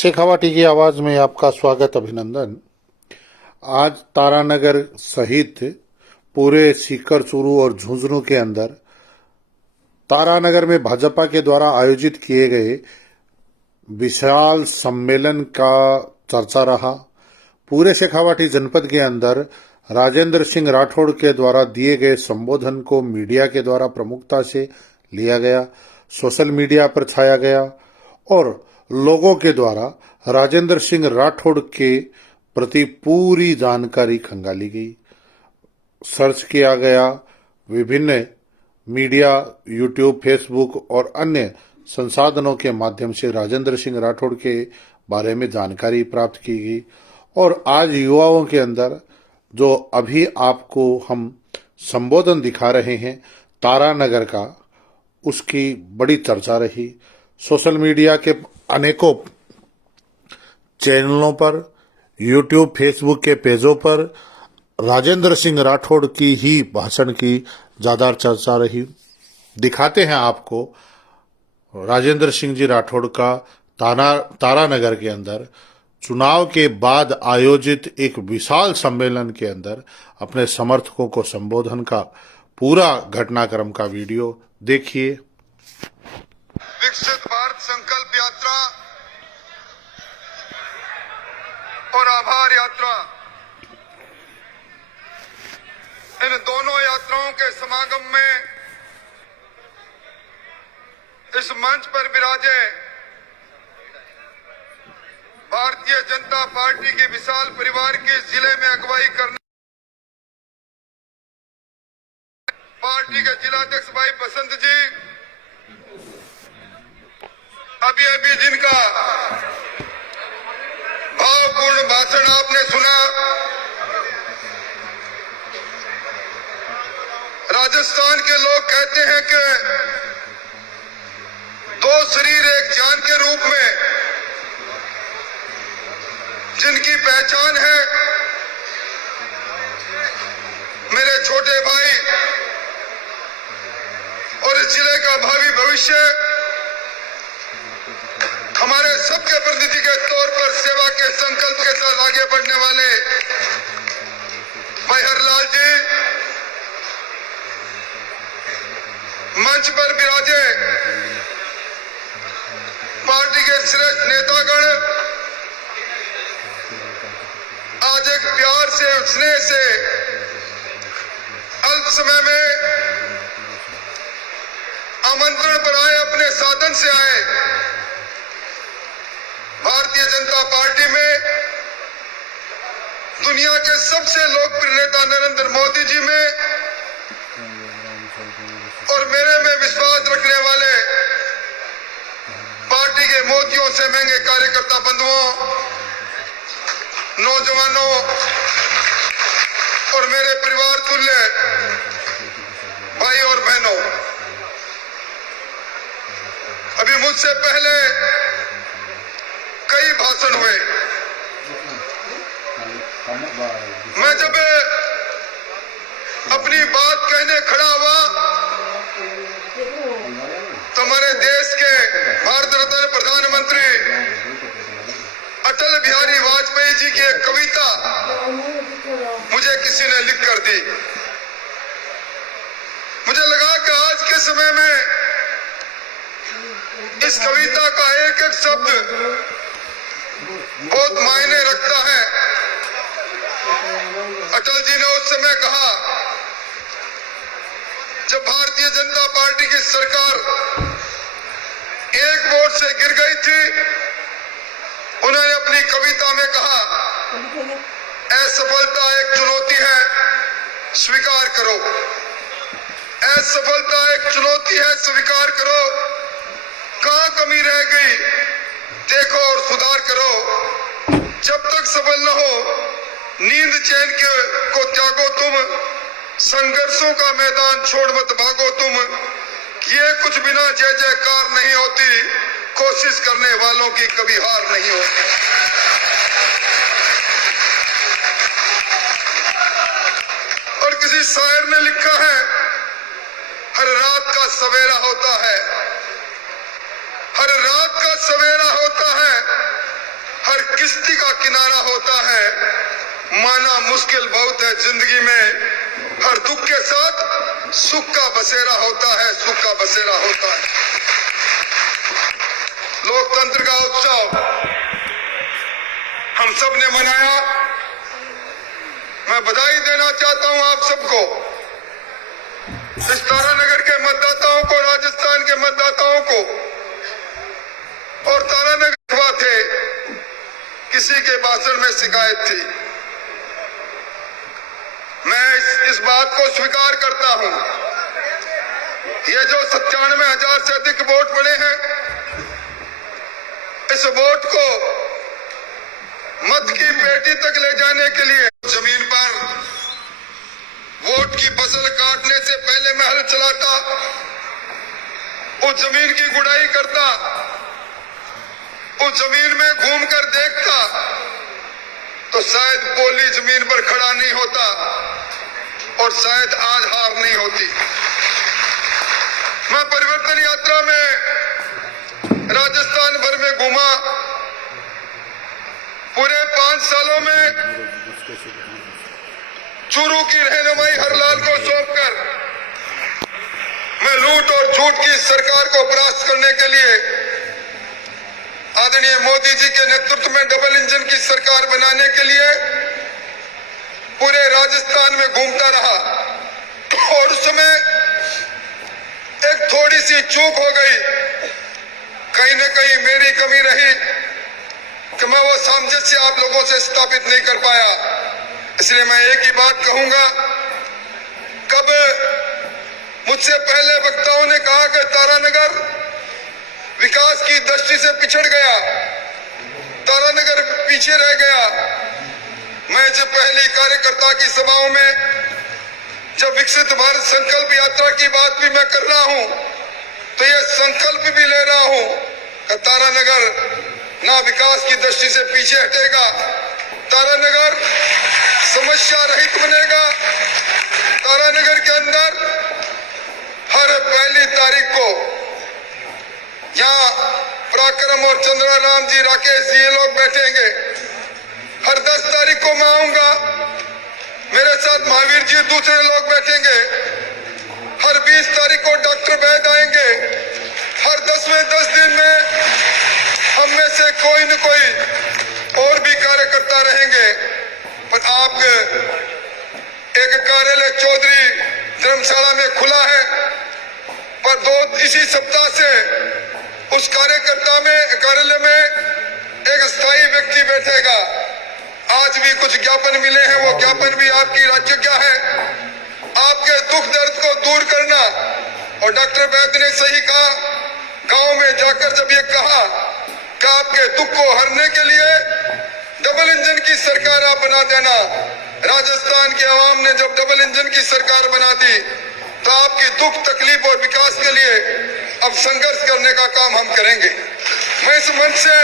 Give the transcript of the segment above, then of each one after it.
शेखावाटी की आवाज में आपका स्वागत, अभिनंदन। आज तारानगर सहित पूरे सीकर, चूरू और झुंझुनू के अंदर तारानगर में भाजपा के द्वारा आयोजित किए गए विशाल सम्मेलन का चर्चा रहा। पूरे शेखावाटी जनपद के अंदर राजेंद्र सिंह राठौड़ के द्वारा दिए गए संबोधन को मीडिया के द्वारा प्रमुखता से लिया गया, सोशल मीडिया पर छाया गया और लोगों के द्वारा राजेंद्र सिंह राठौड़ के प्रति पूरी जानकारी खंगाली गई। सर्च किया गया, विभिन्न मीडिया, यूट्यूब, फेसबुक और अन्य संसाधनों के माध्यम से राजेंद्र सिंह राठौड़ के बारे में जानकारी प्राप्त की गई और आज युवाओं के अंदर जो अभी आपको हम संबोधन दिखा रहे हैं तारानगर का, उसकी बड़ी चर्चा रही। सोशल मीडिया के अनेकों चैनलों पर, यूट्यूब, फेसबुक के पेजों पर राजेंद्र सिंह राठौड़ की ही भाषण की ज्यादा चर्चा रही। दिखाते हैं आपको राजेंद्र सिंह जी राठौड़ का तारानगर के अंदर चुनाव के बाद आयोजित एक विशाल सम्मेलन के अंदर अपने समर्थकों को संबोधन का पूरा घटनाक्रम का वीडियो देखिए। विकसित भारत संकल्प यात्रा और आभार यात्रा, इन दोनों यात्राओं के समागम में इस मंच पर विराजे भारतीय जनता पार्टी के विशाल परिवार के जिले में अगुवाई करने पार्टी के जिलाध्यक्ष भाई बसंत जी, अभी जिनका भावपूर्ण भाषण आपने सुना, राजस्थान के लोग कहते हैं कि दो शरीर एक जान के रूप में जिनकी पहचान है मेरे छोटे भाई और इस जिले का भावी भविष्य हमारे सबके प्रतिनिधि के तौर पर सेवा के संकल्प के साथ आगे बढ़ने वाले भाई हरलाल जी, मंच पर विराजे पार्टी के श्रेष्ठ नेतागण, आज एक प्यार से, स्नेह से अल्प समय में आमंत्रण पर आए, अपने साधन से आए। भारतीय जनता पार्टी में दुनिया के सबसे लोकप्रिय नेता नरेंद्र मोदी जी में और मेरे में विश्वास रखने वाले पार्टी के मोतियों से महंगे कार्यकर्ता बंधुओं, नौजवानों और मेरे परिवार तुल्य भाई और बहनों, अभी मुझसे पहले कई भाषण हुए। मैं जब अपनी बात कहने खड़ा हुआ तो हमारे देश के भारत रत्न प्रधानमंत्री अटल बिहारी वाजपेयी जी की एक कविता मुझे किसी ने लिख कर दी। मुझे लगा कि आज के समय में इस कविता का एक एक शब्द बहुत मायने रखता है। अटल जी ने उस समय कहा, जब भारतीय जनता पार्टी की सरकार एक वोट से गिर गई थी, उन्होंने अपनी कविता में कहा, असफलता एक चुनौती है, स्वीकार करो। असफलता एक चुनौती है, स्वीकार करो। कहां कमी रह गई देखो और सुधार करो। जब तक सफल न हो नींद चैन को त्यागो तुम, संघर्षों का मैदान छोड़ मत भागो तुम। ये कुछ बिना जय जयकार नहीं होती, कोशिश करने वालों की कभी हार नहीं होती। और किसी शायर ने लिखा है, हर रात का सवेरा होता है, हर रात का सवेरा होता है, हर किश्ती का किनारा होता है, माना मुश्किल बहुत है जिंदगी में, हर दुख के साथ सुख का बसेरा होता है, सुख का बसेरा होता है। लोकतंत्र का उत्सव हम सब ने मनाया। मैं बधाई देना चाहता हूं आप सबको, इस तारानगर के मतदाताओं को, राजस्थान के मतदाताओं को। और तारानगर हुआ थे, किसी के भाषण में शिकायत थी। मैं इस बात को स्वीकार करता हूं, ये जो 97,000 से अधिक वोट पड़े हैं, इस वोट को मत की पेटी तक ले जाने के लिए जमीन पर वोट की फसल काटने से पहले मैं हल चलाता, उस जमीन की गुड़ाई करता, उस जमीन में घूमकर देखता, तो शायद पोली जमीन पर खड़ा नहीं होता और शायद आज हार नहीं होती। मैं परिवर्तन यात्रा में राजस्थान भर में घूमा। पूरे 5 सालों में चूरू की रहनुमाई हरलाल को सौंपकर मैं लूट और झूठ की सरकार को परास्त करने के लिए आदरणीय मोदी जी के नेतृत्व में डबल इंजन की सरकार बनाने के लिए पूरे राजस्थान में घूमता रहा। और उस समय एक थोड़ी सी चूक हो गई, कहीं न कहीं मेरी कमी रही कि मैं वो सामंजस्य आप लोगों से स्थापित नहीं कर पाया। इसलिए मैं एक ही बात कहूंगा, कब मुझसे पहले वक्ताओं ने कहा कि तारानगर विकास की दृष्टि से पिछड़ गया, तारानगर पीछे रह गया। मैं जब पहली कार्यकर्ता की सभाओं में जब विकसित भारत संकल्प यात्रा की बात भी मैं कर रहा हूं, तो यह संकल्प भी ले रहा हूं कि तारानगर ना विकास की दृष्टि से पीछे हटेगा, तारानगर समस्या रहित बनेगा। तारानगर के अंदर हर पहली तारीख को यहाँ पराक्रम और चंद्राराम जी, राकेश जी, ये लोग बैठेंगे। हर 10 तारीख को मैं आऊंगा, मेरे साथ महावीर जी, दूसरे लोग बैठेंगे। हर 20 तारीख को डॉक्टर वैद आएंगे। हर 10वें 10 दिन में हम में से कोई न कोई और भी कार्यकर्ता रहेंगे। पर आप एक कार्यालय चौधरी धर्मशाला में खुला है, पर इसी सप्ताह से उस कार्यालय में एक स्थायी व्यक्ति बैठेगा। आज भी कुछ ज्ञापन मिले हैं, वो ज्ञापन भी आपकी राज्य क्या है, आपके दुख दर्द को दूर करना। और डॉक्टर वैद्य ने सही कहा, गांव में जाकर जब ये कहा कि आपके दुख को हरने के लिए डबल इंजन की सरकार आप बना देना। राजस्थान के आवाम ने जब डबल इंजन की सरकार बना दी, तो आपकी दुख, तकलीफ और विकास के लिए अब संघर्ष करने का काम हम करेंगे। मैं इस मंच से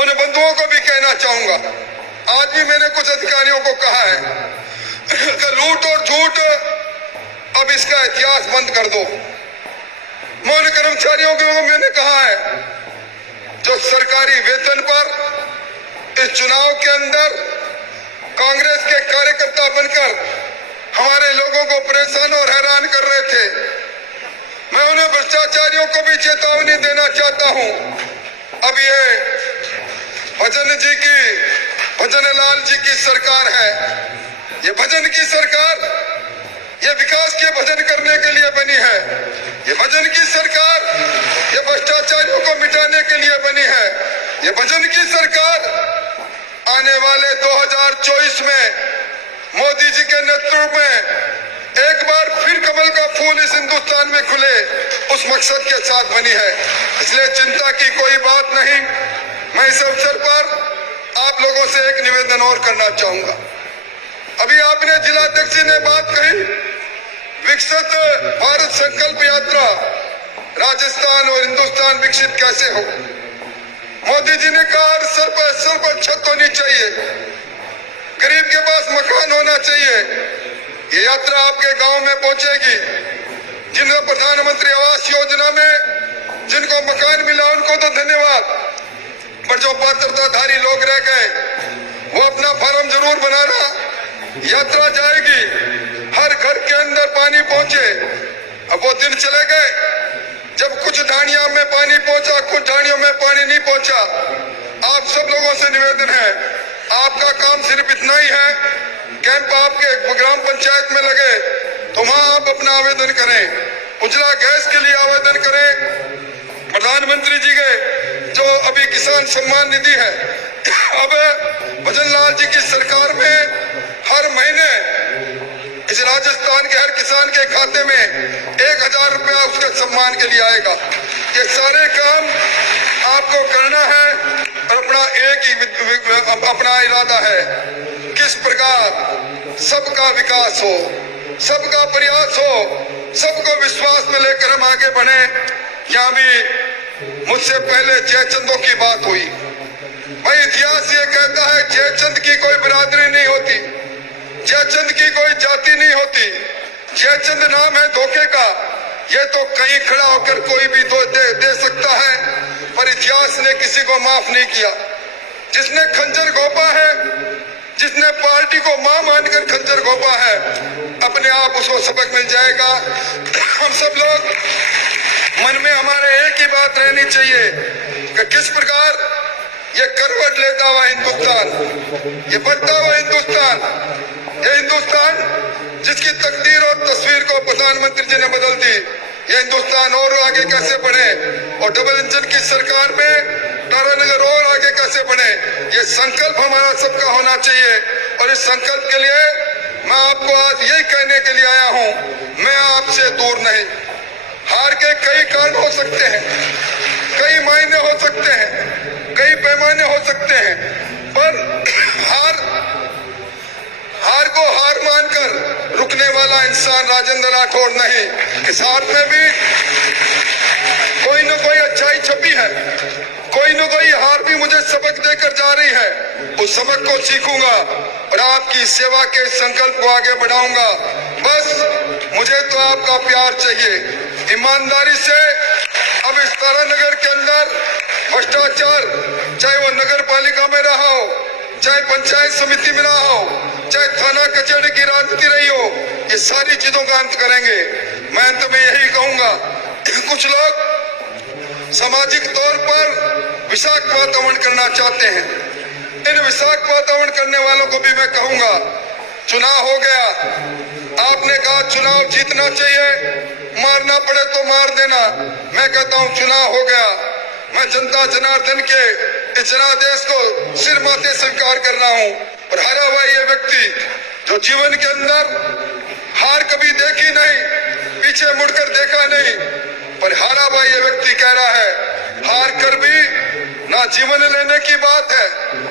उन बंधुओं को भी कहना चाहूंगा, आज भी मैंने कुछ अधिकारियों को कहा है कि लूट और झूठ अब इसका इतिहास बंद कर दो। मौन कर्मचारियों को मैंने कहा है, जो सरकारी वेतन पर इस चुनाव के अंदर कांग्रेस के कार्यकर्ता बनकर हमारे लोगों को परेशान और हैरान कर रहे थे, मैं उन्हें भ्रष्टाचारियों को भी चेतावनी देना चाहता हूं। अब ये भजन लाल जी की सरकार है, ये भजन की सरकार, ये विकास के भजन करने के लिए बनी है। ये भजन की सरकार, ये भ्रष्टाचारियों को मिटाने के लिए बनी है। ये भजन की सरकार आने वाले 2024 में मोदी जी के नेतृत्व में एक बार फिर कमल का फूल इस हिंदुस्तान में खुले, उस मकसद के साथ बनी है। इसलिए चिंता की कोई बात नहीं। मैं इस अवसर पर आप लोगों से एक निवेदन और करना चाहूंगा। अभी आपने जिलाध्यक्ष ने बात कही, विकसित भारत संकल्प यात्रा, राजस्थान और हिंदुस्तान विकसित कैसे हो। मोदी जी ने कहा हर सर पर छत होनी चाहिए, गरीब के पास मकान होना चाहिए। ये यात्रा आपके गांव में पहुंचेगी। जिनको प्रधानमंत्री आवास योजना में जिनको मकान मिला उनको तो धन्यवाद, पर जो पात्रताधारी लोग रह गए वो अपना फॉर्म जरूर बनाना। यात्रा जाएगी, हर घर के अंदर पानी पहुंचे। अब वो दिन चले गए जब कुछ ढाणियों में पानी पहुंचा, कुछ ढाणियों में पानी नहीं पहुंचा। आप सब लोगों से निवेदन है, आपका काम सिर्फ इतना ही है, कैंप आपके ग्राम पंचायत में लगे तो वहां आप अपना आवेदन करें। उजला गैस के लिए आवेदन करें। प्रधानमंत्री जी के जो अभी किसान सम्मान निधि है, अब भजनलाल जी की सरकार में हर महीने इस राजस्थान के हर किसान के खाते में 1000 रुपया उसके सम्मान के लिए आएगा। ये सारे काम आपको करना है और अपना एक ही अपना इरादा है, किस प्रकार सबका विकास हो, सबका प्रयास हो, सबको विश्वास में लेकर हम आगे बढ़े। यहाँ भी मुझसे पहले जयचंदों की बात हुई। भाई इतिहास ये कहता है जयचंद की कोई बिरादरी नहीं होती, जयचंद की कोई जाति नहीं होती। जयचंद नाम है धोखे का। ये तो कहीं खड़ा होकर कोई भी दे सकता है, पर इतिहास ने किसी को माफ नहीं किया। जिसने खंजर घोंपा है, जिसने पार्टी को मां मानकर खंजर घोंपा है, अपने आप उसको सबक मिल जाएगा। हम सब लोग मन में हमारे एक ही बात रहनी चाहिए कि किस प्रकार ये करवट लेता हुआ हिंदुस्तान, ये बढ़ता हुआ हिंदुस्तान, ये हिंदुस्तान जिसकी तकदीर और तस्वीर को प्रधानमंत्री जी ने बदल दी, ये हिंदुस्तान और आगे कैसे बढ़े और डबल इंजन की सरकार में तारानगर और आगे कैसे बढ़े, ये संकल्प हमारा सबका होना चाहिए। और इस संकल्प के लिए मैं आपको आज यही कहने के लिए आया हूं, मैं आपसे दूर नहीं। हार के कई कारण हो सकते हैं, कई मायने हो सकते हैं, कई पैमाने हो सकते हैं, पर हार को हार मानकर रुकने वाला इंसान राजेंद्र राठौड़ नहीं। इस हार में भी कोई न कोई अच्छाई छुपी है, कोई न कोई हार भी मुझे सबक देकर जा रही है। उस सबक को सीखूंगा और आपकी सेवा के संकल्प को आगे बढ़ाऊंगा। बस मुझे तो आपका प्यार चाहिए, ईमानदारी से। अब इस तारानगर के अंदर भ्रष्टाचार, चाहे वो नगर पालिका में रहा हो, चाहे पंचायत समिति में रहा हो, चाहे थाना कचहरी की राजनीति रही हो, ये सारी चीजों का अंत करेंगे। मैं अंत में यही कहूंगा, कुछ लोग सामाजिक तौर पर विषाक्त वातावरण करना चाहते हैं। इन विषाक्त वातावरण करने वालों को भी मैं कहूंगा, चुनाव हो गया, आपने कहा चुनाव जीतना चाहिए, मारना पड़े तो मार देना। मैं कहता हूं चुनाव हो गया, मैं जनता जनार्दन के इस जनादेश को सिर माथे स्वीकार कर रहा हूं। और हारा हुआ ये व्यक्ति जो जीवन के अंदर हार कभी देखी नहीं, पीछे मुड़कर देखा नहीं, पर हारा हुआ ये व्यक्ति कह रहा है हार कर भी ना जीवन लेने की बात है,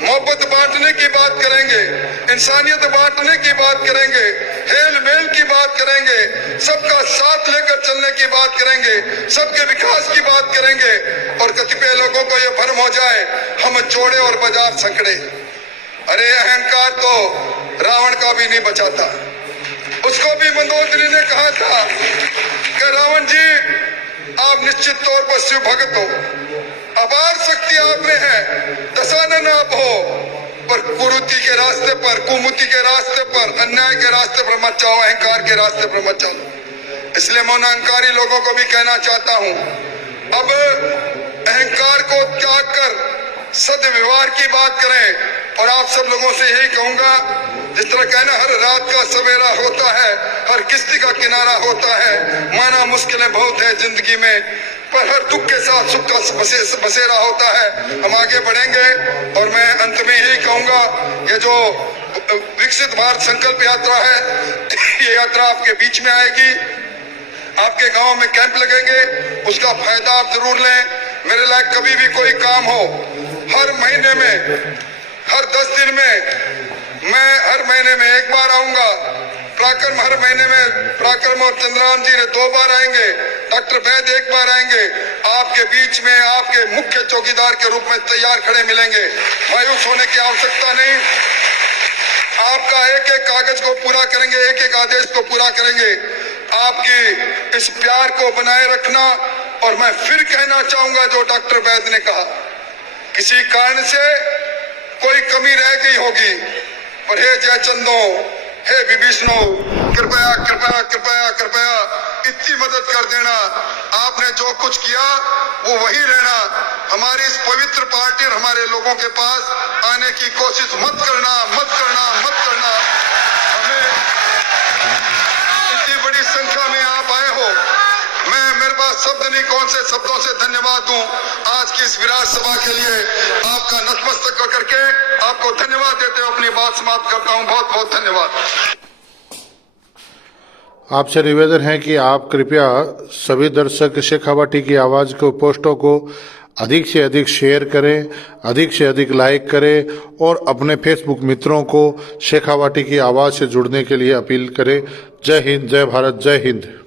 मोहब्बत बांटने की बात करेंगे, इंसानियत बांटने की बात करेंगे, हेल मेल की बात करेंगे, सबका साथ लेकर चलने की बात करेंगे, सबके विकास की बात करेंगे। और कतिपय लोगों को ये भ्रम हो जाए हम जोड़े और बाजार संकड़े। अरे अहंकार तो रावण का भी नहीं बचाता। उसको भी मंदोदरी ने कहा था कि रावण जी आप निश्चित तौर पर शिव भक्त हो, अपार शक्ति आप में है, दशानन आप हो, पर कुरीति के रास्ते पर, कुमुति के रास्ते पर, अन्याय के रास्ते पर मत जाओ, अहंकार के रास्ते पर मत चलो। इसलिए मैं अहंकारी लोगों को भी कहना चाहता हूं, अब अहंकार को त्याग कर सद्व्यवहार की बात करें। और आप सब लोगों से यही कहूंगा, जिस तरह कहना हर रात का सवेरा होता है, हर किस्ती का किनारा होता है, माना मुश्किलें बहुत है जिंदगी में, पर हर दुख के साथ सुख का बसेरा होता है। हम आगे बढ़ेंगे और मैं अंत में यही कहूंगा, ये जो विकसित भारत संकल्प यात्रा है, ये यात्रा आपके बीच में आएगी, आपके गांव में कैंप लगेंगे, उसका फायदा आप जरूर लें। मेरे लायक कभी भी कोई काम हो, हर महीने में, हर 10 दिन में, मैं हर महीने में एक बार आऊंगा। पराक्रम हर महीने में, पराक्रम और चंद्रराम जी ने 2 बार आएंगे, डॉक्टर वैद 1 बार आएंगे। आपके बीच में आपके मुख्य चौकीदार के रूप में तैयार खड़े मिलेंगे। मायूस होने की आवश्यकता नहीं, आपका एक एक कागज को पूरा करेंगे, एक एक आदेश को पूरा करेंगे। आपकी इस प्यार को बनाए रखना। और मैं फिर कहना चाहूंगा जो डॉक्टर वैद ने कहा किसी कारण से कोई कमी रह गई होगी, पर हे जयचंदो, हे विभीषणो, कृपया कृपया कृपया कृपया इतनी मदद कर देना। आपने जो कुछ किया वो वही रहना। हमारी इस पवित्र पार्टी और हमारे लोगों के पास आने की कोशिश मत करना, मत करना, मत करना। हमें इतनी बड़ी संख्या में आप आए हो, मेरे पास शब्द नहीं कौन से शब्दों से धन्यवाद दूं। आज की इस विराट सभा के लिए आपका नतमस्तक करके आपको धन्यवाद देते हुए अपनी बात समाप्त करता हूं। बहुत बहुत धन्यवाद। आपसे निवेदन है कि आप कृपया सभी दर्शक शेखावाटी की आवाज के पोस्टों को अधिक से अधिक शेयर करें, अधिक से अधिक लाइक करें और अपने फेसबुक मित्रों को शेखावाटी की आवाज से जुड़ने के लिए अपील करें। जय हिंद, जय भारत, जय हिंद।